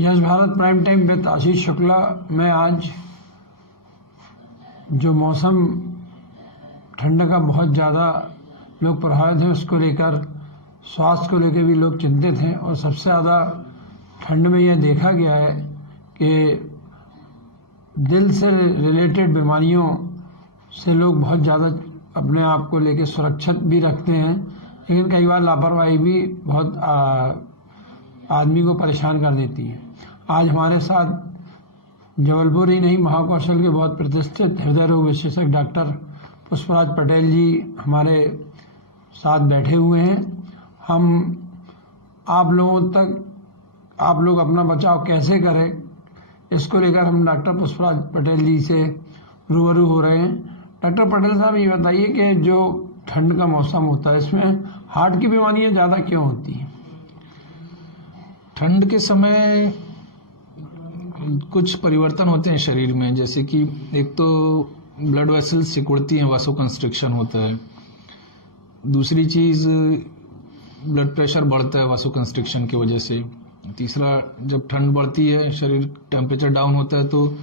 Yash Bharat prime time with Ashish Shukla में आज जो मौसम ठंड का बहुत ज़्यादा लोग प्रभावित हैं, उसको लेकर स्वास्थ्य को लेकर भी लोग चिंतित हैं। और सबसे ज़्यादा ठंड में यह देखा गया है कि दिल से रिलेटेड बीमारियों से लोग बहुत ज़्यादा अपने आप को लेकर सुरक्षित भी रखते हैं, लेकिन कई बार लापरवाही भी बहुत आदमी को परेशान कर देती है। आज हमारे साथ जबलपुर ही नहीं, महाकौशल के बहुत प्रतिष्ठित हृदय रोग विशेषज्ञ डॉक्टर पुष्पराज पटेल जी हमारे साथ बैठे हुए हैं। हम आप लोगों तक, आप लोग अपना बचाव कैसे करें, इसको लेकर हम डॉक्टर पुष्पराज पटेल जी से रूबरू हो रहे हैं। डॉक्टर पटेल साहब, ये बताइए कि जो ठंड का मौसम होता है, इसमें हार्ट की बीमारियां ज़्यादा क्यों होती हैं? ठंड के समय कुछ परिवर्तन होते हैं शरीर में, जैसे कि एक तो ब्लड वेसल्स सिकुड़ती हैं, वासो कंस्ट्रिक्शन होता है। दूसरी चीज ब्लड प्रेशर बढ़ता है वासो कंस्ट्रिक्शन की वजह से। तीसरा, जब ठंड बढ़ती है, शरीर टेम्परेचर डाउन होता है, तो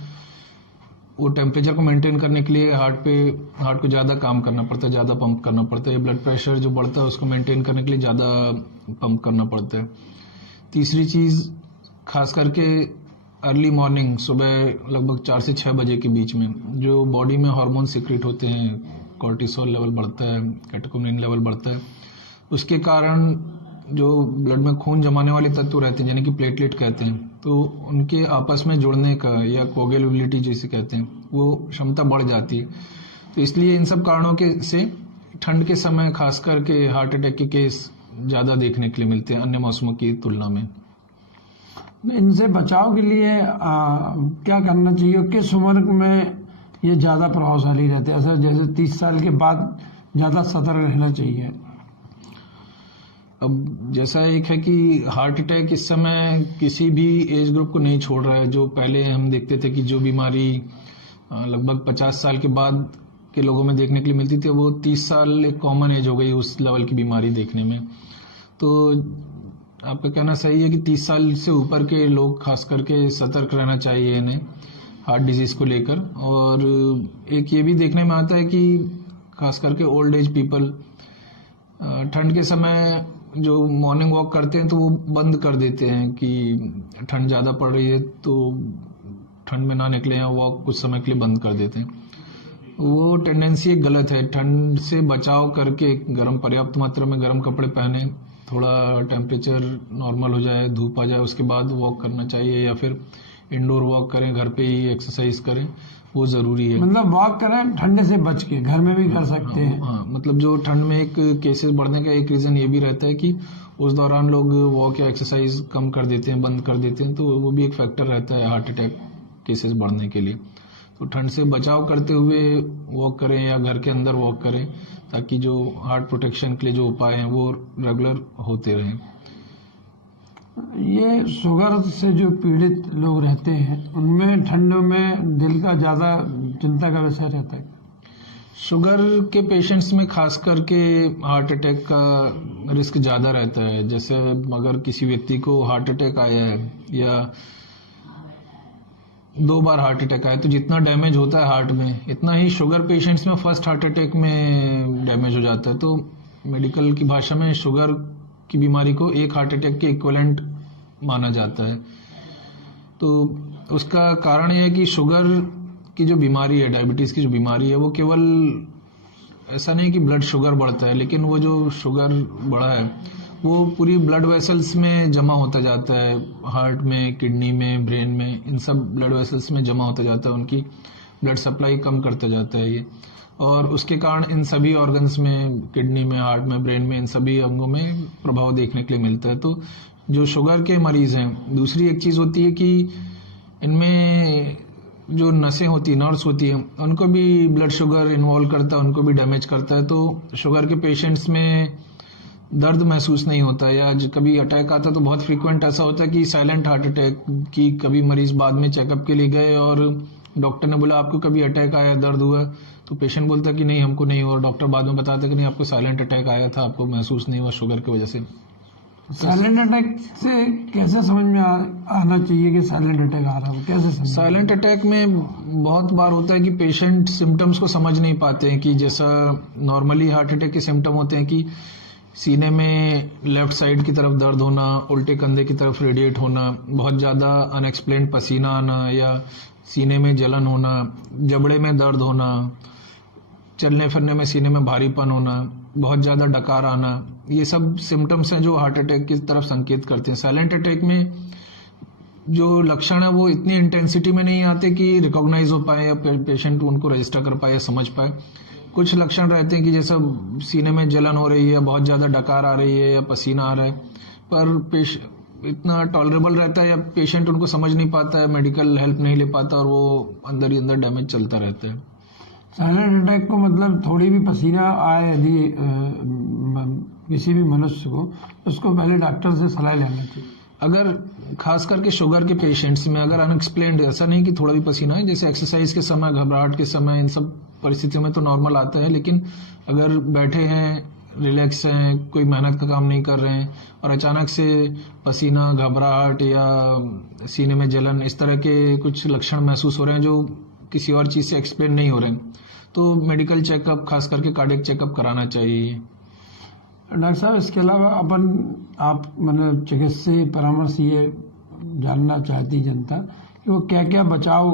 वो टेम्परेचर को मेंटेन करने के लिए हार्ट को ज़्यादा काम करना पड़ता है, ज़्यादा पंप करना पड़ता है। ब्लड प्रेशर जो बढ़ता है उसको मेंटेन करने के लिए ज़्यादा पंप करना पड़ता है। तीसरी चीज़, खास करके अर्ली मॉर्निंग, सुबह लगभग 4 से 6 बजे के बीच में जो बॉडी में हार्मोन सिक्रेट होते हैं, कॉर्टिसोल लेवल बढ़ता है, कैटेकोनिन लेवल बढ़ता है, उसके कारण जो ब्लड में खून जमाने वाले तत्व रहते हैं, यानी कि प्लेटलेट कहते हैं, तो उनके आपस में जुड़ने का या कोगुलेबिलिटी जिसे कहते हैं, वो क्षमता बढ़ जाती है। तो इसलिए इन सब कारणों के से ठंड के समय खास करके हार्ट अटैक के केस ज़्यादा देखने के लिए मिलते हैं अन्य मौसमों की तुलना में। इनसे बचाव के लिए क्या करना चाहिए? किस उम्र में ये ज़्यादा प्रभावशाली रहते हैं? ऐसा जैसे 30 साल के बाद ज़्यादा सतर्क रहना चाहिए। अब जैसा एक है कि हार्ट अटैक इस समय किसी भी एज ग्रुप को नहीं छोड़ रहा है। जो पहले हम देखते थे कि जो बीमारी लगभग 50 साल के बाद के लोगों में देखने के लिए मिलती थी, वो 30 साल एक कॉमन एज हो गई उस लेवल की बीमारी देखने में। तो आपका कहना सही है कि 30 साल से ऊपर के लोग खास करके सतर्क रहना चाहिए इन्हें हार्ट डिजीज को लेकर। और एक ये भी देखने में आता है कि खास करके ओल्ड एज पीपल ठंड के समय जो मॉर्निंग वॉक करते हैं तो वो बंद कर देते हैं कि ठंड ज़्यादा पड़ रही है तो ठंड में ना निकले, या वॉक कुछ समय के लिए बंद कर देते हैं। वो टेंडेंसी गलत है। ठंड से बचाव करके पर्याप्त मात्रा में गर्म कपड़े पहने, थोड़ा टेम्परेचर नॉर्मल हो जाए, धूप आ जाए, उसके बाद वॉक करना चाहिए, या फिर इंडोर वॉक करें, घर पे ही एक्सरसाइज करें, वो जरूरी है। मतलब वॉक करें ठंड से बच के, घर में भी कर सकते हैं। हाँ, मतलब जो ठंड में एक केसेस बढ़ने का एक रीजन ये भी रहता है कि उस दौरान लोग वॉक या एक्सरसाइज कम कर देते हैं, बंद कर देते हैं, तो वो भी एक फैक्टर रहता है हार्ट अटैक केसेस बढ़ने के लिए। तो ठंड से बचाव करते हुए वॉक करें या घर के अंदर वॉक करें, ताकि जो हार्ट प्रोटेक्शन के लिए जो उपाय हैं वो रेगुलर होते रहें। ये शुगर से जो पीड़ित लोग रहते हैं, उनमें ठंड में दिल का ज़्यादा चिंता का विषय रहता है। शुगर के पेशेंट्स में खास करके हार्ट अटैक का रिस्क ज़्यादा रहता है। जैसे अगर किसी व्यक्ति को हार्ट अटैक आया है या 2 बार हार्ट अटैक आया, तो जितना डैमेज होता है हार्ट में, इतना ही शुगर पेशेंट्स में फर्स्ट हार्ट अटैक में डैमेज हो जाता है। तो मेडिकल की भाषा में शुगर की बीमारी को एक हार्ट अटैक के इक्विवेलेंट माना जाता है। तो उसका कारण यह है कि शुगर की जो बीमारी है, डायबिटीज़ की जो बीमारी है, वो केवल ऐसा नहीं कि ब्लड शुगर बढ़ता है, लेकिन वो जो शुगर बढ़ा है वो पूरी ब्लड वेसल्स में जमा होता जाता है, हार्ट में, किडनी में, ब्रेन में, इन सब ब्लड वेसल्स में जमा होता जाता है। उनकी ब्लड सप्लाई कम करता जाता है ये, और उसके कारण इन सभी ऑर्गन्स में, किडनी में, हार्ट में, ब्रेन में, इन सभी अंगों में प्रभाव देखने के लिए मिलता है। तो जो शुगर के मरीज हैं, दूसरी एक चीज़ होती है कि इनमें जो नसें होती हैं, नर्व्स होती हैं, उनको भी ब्लड शुगर इन्वॉल्व करता है, उनको भी डैमेज करता है। तो शुगर के पेशेंट्स में दर्द महसूस नहीं होता, या कभी अटैक आता तो बहुत फ्रीक्वेंट ऐसा होता है कि साइलेंट हार्ट अटैक की कभी मरीज बाद में चेकअप के लिए गए और डॉक्टर ने बोला आपको कभी अटैक आया, दर्द हुआ, तो पेशेंट बोलता कि नहीं हमको नहीं हुआ, डॉक्टर बाद में बताते कि नहीं आपको साइलेंट अटैक आया था, आपको महसूस नहीं हुआ शुगर की वजह से। साइलेंट अटैक से कैसे समझ में आना चाहिए कि साइलेंट अटैक आ रहा है, कैसे समझ? साइलेंट अटैक में बहुत बार होता है कि पेशेंट सिम्टम्स को समझ नहीं पाते हैं कि जैसा नॉर्मली हार्ट अटैक के सिम्टम होते हैं कि सीने में लेफ्ट साइड की तरफ दर्द होना, उल्टे कंधे की तरफ रेडिएट होना, बहुत ज़्यादा अनएक्सप्लेन्ड पसीना आना या सीने में जलन होना, जबड़े में दर्द होना, चलने फिरने में सीने में भारीपन होना, बहुत ज़्यादा डकार आना, ये सब सिम्टम्स हैं जो हार्ट अटैक की तरफ संकेत करते हैं। साइलेंट अटैक में जो लक्षण है वो इतनी इंटेंसिटी में नहीं आते कि रिकॉग्नाइज हो पाए या पेशेंट उनको रजिस्टर कर पाए या समझ पाए। कुछ लक्षण रहते हैं कि जैसा सीने में जलन हो रही है, बहुत ज़्यादा डकार आ रही है या पसीना आ रहा है, पर इतना टॉलरेबल रहता है या पेशेंट उनको समझ नहीं पाता है, मेडिकल हेल्प नहीं ले पाता और वो अंदर ही अंदर डैमेज चलता रहता है। साइलेंट अटैक को मतलब थोड़ी भी पसीना आए यदि किसी भी मनुष्य को, उसको पहले डॉक्टर से सलाह लेना चाहिए। अगर खास करके शुगर के पेशेंट्स में अगर अनएक्सप्लेन्ड, ऐसा नहीं कि थोड़ा भी पसीना है, जैसे एक्सरसाइज के समय, घबराहट के समय, इन सब परिस्थितियों में तो नॉर्मल आता है, लेकिन अगर बैठे हैं, रिलैक्स हैं, कोई मेहनत का काम नहीं कर रहे हैं और अचानक से पसीना, घबराहट या सीने में जलन, इस तरह के कुछ लक्षण महसूस हो रहे हैं जो किसी और चीज़ से एक्सप्लेन नहीं हो रहे हैं, तो मेडिकल चेकअप, खास करके कार्डियक चेकअप कराना चाहिए। डॉक्टर साहब, इसके अलावा आप मतलब चिकित्सीय परामर्श ये जानना चाहती जनता कि वो क्या क्या बचाव,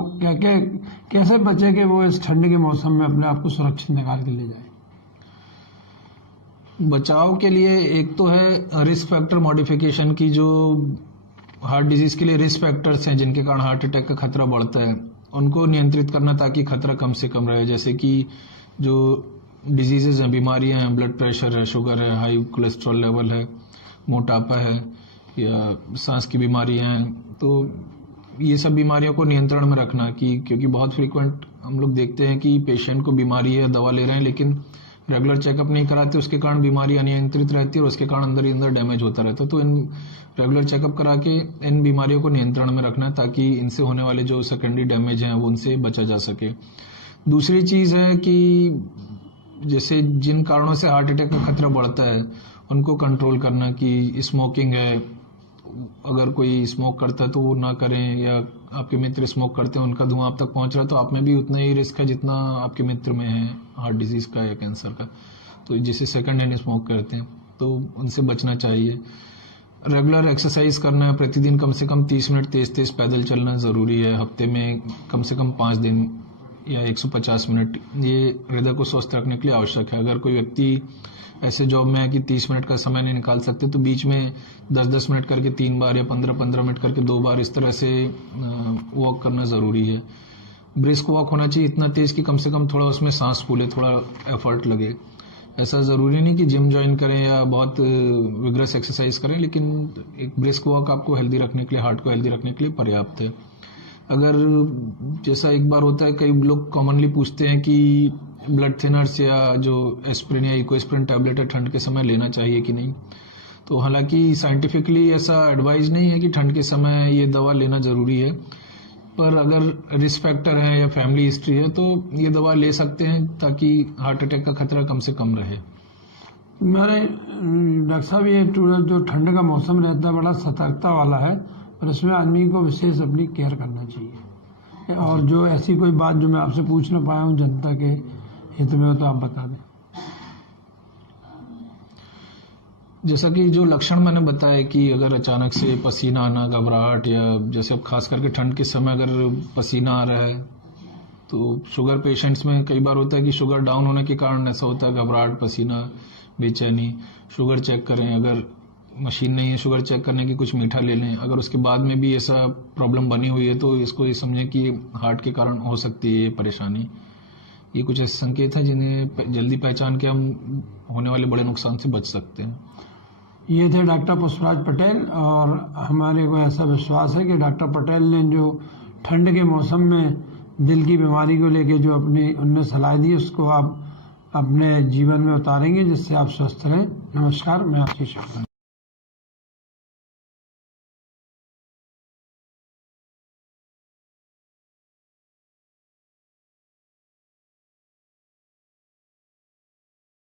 कैसे बचे कि वो इस ठंड के मौसम में अपने आप को सुरक्षित निकाल के ले जाए? बचाव के लिए एक तो है रिस्क फैक्टर मॉडिफिकेशन की, जो हार्ट डिजीज के लिए रिस्क फैक्टर्स हैं जिनके कारण हार्ट अटैक का खतरा बढ़ता है, उनको नियंत्रित करना ताकि खतरा कम से कम रहे। जैसे कि जो डिजीजेज हैं, बीमारियां हैं, ब्लड प्रेशर है, शुगर है, हाई कोलेस्ट्रॉल लेवल है, मोटापा है या सांस की बीमारियां हैं, तो ये सब बीमारियों को नियंत्रण में रखना क्योंकि बहुत फ्रीक्वेंट हम लोग देखते हैं कि पेशेंट को बीमारी है, दवा ले रहे हैं, लेकिन रेगुलर चेकअप नहीं कराते, उसके कारण बीमारी अनियंत्रित रहती है और उसके कारण अंदर ही अंदर डैमेज होता रहता है। तो इन रेगुलर चेकअप करा के इन बीमारियों को नियंत्रण में रखना है ताकि इनसे होने वाले जो सेकेंडरी डैमेज हैं वो उनसे बचा जा सके। दूसरी चीज़ है कि जैसे जिन कारणों से हार्ट अटैक का खतरा बढ़ता है उनको कंट्रोल करना, कि स्मोकिंग है, अगर कोई स्मोक करता है तो वो ना करें, या आपके मित्र स्मोक करते हैं, उनका धुआं आप तक पहुंच रहा है तो आप में भी उतना ही रिस्क है जितना आपके मित्र में है हार्ट डिजीज का या कैंसर का, तो जिसे सेकंड हैंड स्मोक करते हैं तो उनसे बचना चाहिए। रेगुलर एक्सरसाइज करना है, प्रतिदिन कम से कम 30 मिनट तेज पैदल चलना ज़रूरी है, हफ्ते में कम से कम 5 दिन या 150 मिनट, ये हृदय को स्वस्थ रखने के लिए आवश्यक है। अगर कोई व्यक्ति ऐसे जॉब में है कि 30 मिनट का समय नहीं निकाल सकते तो बीच में 10-10 मिनट करके 3 बार या 15-15 मिनट करके 2 बार इस तरह से वॉक करना ज़रूरी है। ब्रिस्क वॉक होना चाहिए, इतना तेज़ कि कम से कम थोड़ा उसमें सांस फूले, थोड़ा एफर्ट लगे। ऐसा ज़रूरी नहीं कि जिम ज्वाइन करें या बहुत विग्रस एक्सरसाइज करें, लेकिन एक ब्रिस्क वॉक आपको हेल्दी रखने के लिए, हार्ट को हेल्दी रखने के लिए पर्याप्त है। अगर जैसा एक बार होता है, कई लोग कॉमनली पूछते हैं कि ब्लड थिनर्स या जो एस्प्रिन या इकोएस्प्रिन टैबलेट है ठंड के समय लेना चाहिए कि नहीं, तो हालांकि साइंटिफिकली ऐसा एडवाइज नहीं है कि ठंड के समय ये दवा लेना ज़रूरी है, पर अगर रिस्क फैक्टर है या फैमिली हिस्ट्री है तो ये दवा ले सकते हैं ताकि हार्ट अटैक का खतरा कम से कम रहे। मेरे डॉक्टर साहब, ये जो ठंड का मौसम रहता है बड़ा सतर्कता वाला है और इसमें आदमी को विशेष अपनी केयर करना चाहिए, और जो ऐसी कोई बात जो मैं आपसे पूछ ना पाया हूँ जनता के हित में हो तो आप बता दें। जैसा कि जो लक्षण मैंने बताया कि अगर अचानक से पसीना आना, घबराहट, या जैसे अब खास करके ठंड के समय अगर पसीना आ रहा है, तो शुगर पेशेंट्स में कई बार होता है कि शुगर डाउन होने के कारण ऐसा होता है, घबराहट, पसीना, बेचैनी। शुगर चेक करें, अगर मशीन नहीं है शुगर चेक करने की, कुछ मीठा ले लें। अगर उसके बाद में भी ऐसा प्रॉब्लम बनी हुई है तो इसको ये समझें कि हार्ट के कारण हो सकती है ये परेशानी। ये कुछ ऐसे संकेत हैं जिन्हें जल्दी पहचान के हम होने वाले बड़े नुकसान से बच सकते हैं। ये थे डॉक्टर पुष्पराज पटेल, और हमारे को ऐसा विश्वास है कि डॉक्टर पटेल ने जो ठंड के मौसम में दिल की बीमारी को लेके जो उनने सलाह दी उसको आप अपने जीवन में उतारेंगे, जिससे आप स्वस्थ रहें। नमस्कार, मैं आशीष।